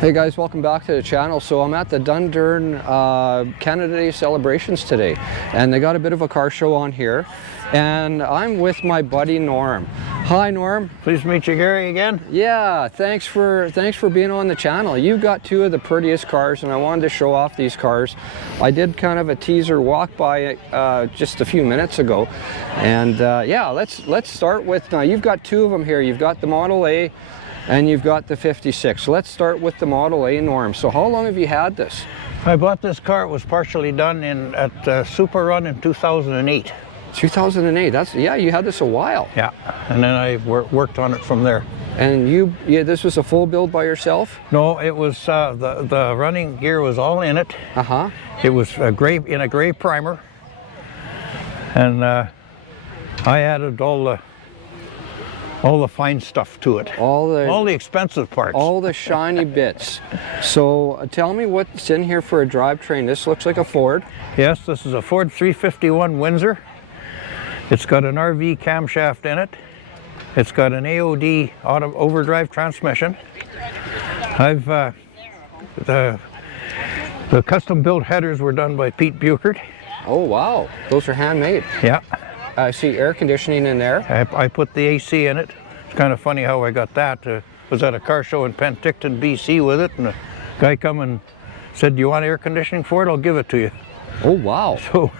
Hey guys, welcome back to the channel. So I'm at the Dundurn Canada Day celebrations today, and they got a bit of a car show on here, and I'm with my buddy Norm. Hi Norm. Pleased to meet you, Gary, again. Yeah, thanks for being on the channel. You've got two of the prettiest cars, and I wanted to show off these cars. I did kind of a teaser walk by just a few minutes ago, and yeah, let's start with, now you've got two of them here. You've got the Model A and you've got the 56. So let's start with the Model A, Norm. So how long have you had this? I bought this car. It was partially done at Super Run in 2008. 2008, yeah, you had this a while. Yeah, and then I worked on it from there. And this was a full build by yourself? No, it was, the running gear was all in it. Uh-huh. It was in a gray primer. And I added all the fine stuff to it. All the expensive parts. All the shiny bits. So tell me what's in here for a drivetrain. This looks like a Ford. Yes, this is a Ford 351 Windsor. It's got an RV camshaft in it. It's got an AOD auto overdrive transmission. The custom built headers were done by Pete Buchert. Oh wow, those are handmade. Yeah. I see air conditioning in there. I put the AC in it. It's kind of funny how I got that. Was at a car show in Penticton, BC with it, and a guy come and said, "Do you want air conditioning for it? I'll give it to you." Oh wow. So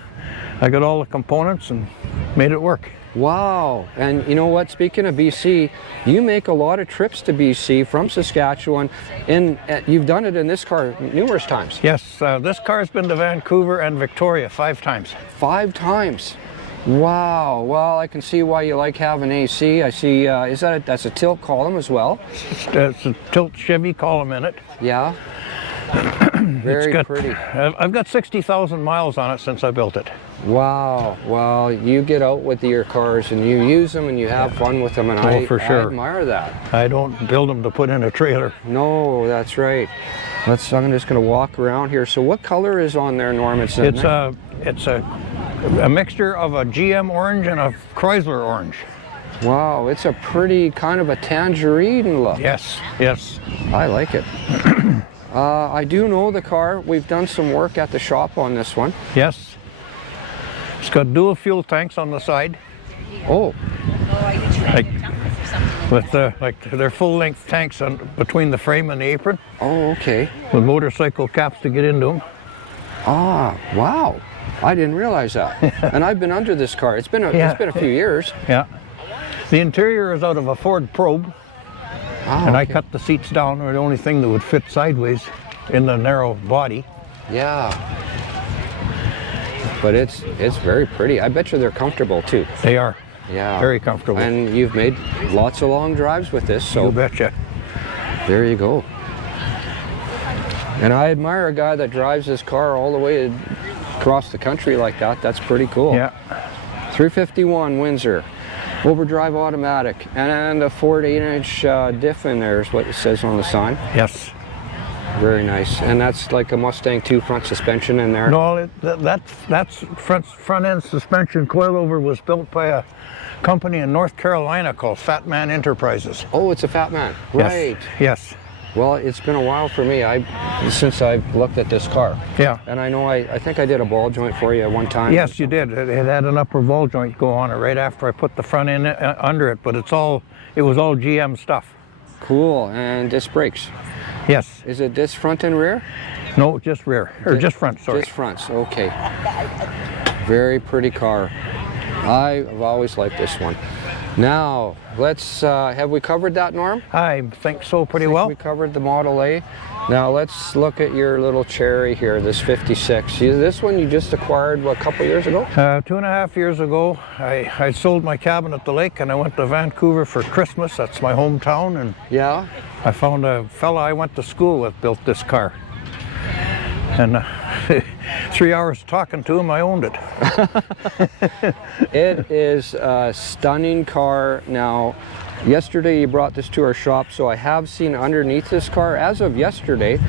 I got all the components and made it work. Wow. And you know what, speaking of BC, you make a lot of trips to BC from Saskatchewan, and you've done it in this car numerous times. Yes, this car's been to Vancouver and Victoria 5 times. 5 times. Wow. Well, I can see why you like having AC. I see, that's a tilt column as well? It's a tilt Chevy column in it. Yeah. Very pretty. I've got 60,000 miles on it since I built it. Wow. Well, you get out with your cars and you use them and you have fun with them, and I admire that. I don't build them to put in a trailer. No, that's right. I'm just going to walk around here. So what color is on there, Norm? It's a mixture of a GM orange and a Chrysler orange. Wow, it's a pretty kind of a tangerine look. Yes, yes. I like it. I do know the car. We've done some work at the shop on this one. Yes. It's got dual fuel tanks on the side. Oh. They're full-length tanks between the frame and the apron. Oh, okay. With motorcycle caps to get into them. Ah, wow. I didn't realize that. And I've been under this car. It's been a few years. Yeah. The interior is out of a Ford Probe. Oh, and okay. I cut the seats down. They're the only thing that would fit sideways in the narrow body. Yeah. But it's very pretty. I bet you they're comfortable too. They are. Yeah. Very comfortable. And you've made lots of long drives with this, so. You betcha. There you go. And I admire a guy that drives his car all the way across the country like that. That's pretty cool. Yeah. 351 Windsor. Overdrive automatic, and a Ford 8-inch diff in there is what it says on the sign. Yes. Very nice. And that's like a Mustang 2 front suspension in there? No, that's front end suspension coilover was built by a company in North Carolina called Fatman Enterprises. Oh, it's a Fatman. Right. Yes. Well, it's been a while for me since I've looked at this car. Yeah. And I know I think I did a ball joint for you at one time. Yes, you did. It had an upper ball joint go on it right after I put the front end under it, but it was all GM stuff. Cool. And disc brakes? Yes. Is it disc front and rear? No, just rear. Or just front, sorry. Just fronts, okay. Very pretty car. I've always liked this one. Now, let's, have we covered that, Norm? I think so pretty well. We covered the Model A. Now let's look at your little cherry here, this 56. See, this one you just acquired, what, a couple years ago? 2.5 years ago. I sold my cabin at the lake and I went to Vancouver for Christmas. That's my hometown. And yeah? I found a fella I went to school with built this car. And 3 hours talking to him, I owned it. It is a stunning car. Now, yesterday you brought this to our shop, so I have seen underneath this car as of yesterday,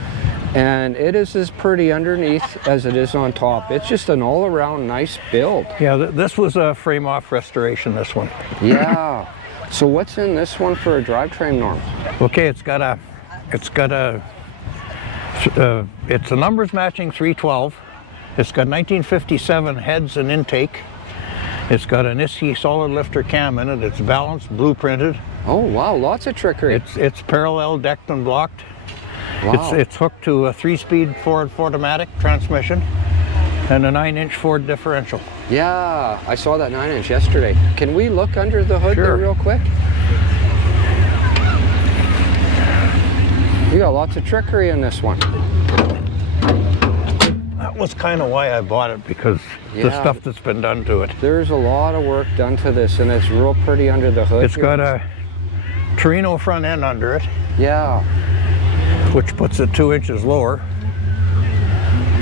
and it is as pretty underneath as it is on top. It's just an all-around nice build. Yeah, this was a frame-off restoration, this one. Yeah. So what's in this one for a drivetrain, Norm? Okay, it's got a It's a numbers matching 312. It's got 1957 heads and intake. It's got an ISCI solid lifter cam in it. It's balanced, blueprinted. Oh wow, lots of trickery. It's parallel decked and blocked. Wow. It's hooked to a 3-speed Ford automatic transmission and a 9-inch Ford differential. Yeah, I saw that 9-inch yesterday. Can we look under the hood there real quick? You got lots of trickery in this one. That was kind of why I bought it, because the stuff that's been done to it. There's a lot of work done to this, and it's real pretty under the hood. It's got a Torino front end under it. Yeah. Which puts it 2 inches lower.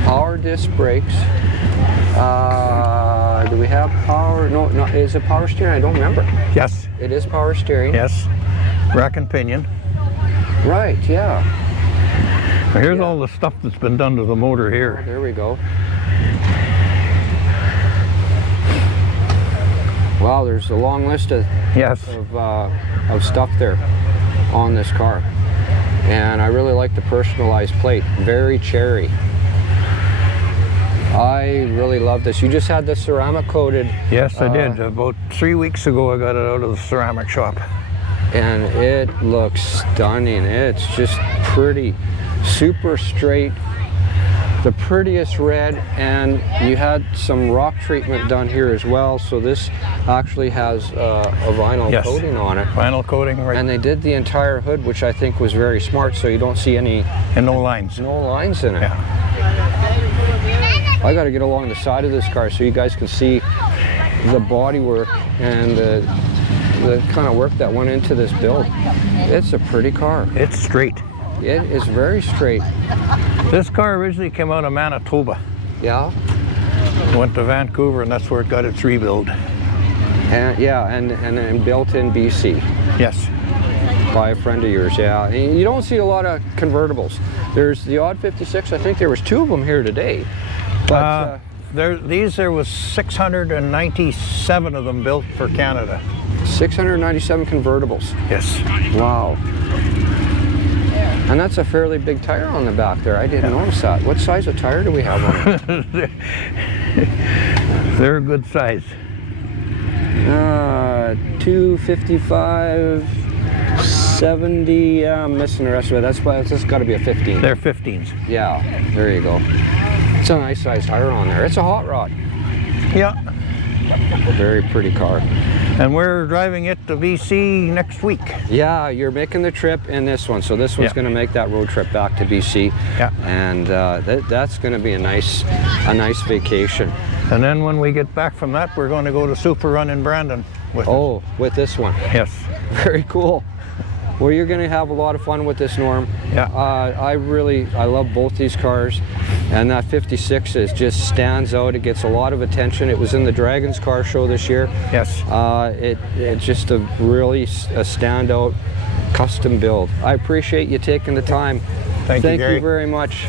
Power disc brakes. Do we have power? No, is it power steering? I don't remember. Yes. It is power steering. Yes. Rack and pinion. Right, yeah. Now here's all the stuff that's been done to the motor here. Oh, there we go. Wow, there's a long list of stuff there on this car. And I really like the personalized plate. Very cherry. I really love this. You just had the ceramic coated. Yes, I did. About 3 weeks ago I got it out of the ceramic shop. And it looks stunning. It's just pretty. Super straight. The prettiest red, and you had some rock treatment done here as well, so this actually has a vinyl coating on it. Vinyl coating, right. And they did the entire hood, which I think was very smart, so you don't see any... And no lines. No lines in it. Yeah. I got to get along the side of this car so you guys can see the body work and the kind of work that went into this build. It's a pretty car. It's straight. It is very straight. This car originally came out of Manitoba. Yeah. Went to Vancouver, and that's where it got its rebuild. And yeah, and built in BC. Yes. By a friend of yours, yeah. And you don't see a lot of convertibles. There's the odd 56. I think there was 2 of them here today. But there was 697 of them built for Canada. 697 convertibles. Yes. Wow. And that's a fairly big tire on the back there. I didn't notice that. What size of tire do we have on it? They're a good size. 255, 70. I'm missing the rest of it. That's got to be a 15. They're 15s. Yeah, there you go. It's a nice size tire on there. It's a hot rod. Yeah. Very pretty car. And we're driving it to BC next week. Yeah, you're making the trip in this one. So this one's going to make that road trip back to BC. Yeah. And that's going to be a nice vacation. And then when we get back from that, we're going to go to Super Run in Brandon with it. With this one. Yes. Very cool. Well, you're going to have a lot of fun with this, Norm. Yeah. I love both these cars, and that 56 just stands out. It gets a lot of attention. It was in the Dragons car show this year. Yes. It's just a really standout custom build. I appreciate you taking the time. Thank you, Gary. You very much.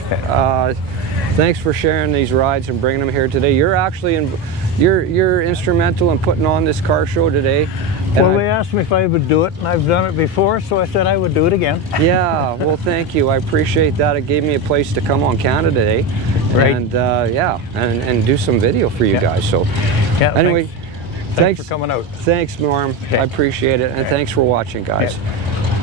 Thanks for sharing these rides and bringing them here today. You're actually you're instrumental in putting on this car show today. Well, they asked me if I would do it, and I've done it before, so I said I would do it again. Yeah, well, thank you. I appreciate that. It gave me a place to come on Canada Day, right. And and do some video for you guys. So, anyway, thanks for coming out. Thanks, Norm. Okay. I appreciate it, and thanks for watching, guys. Yeah.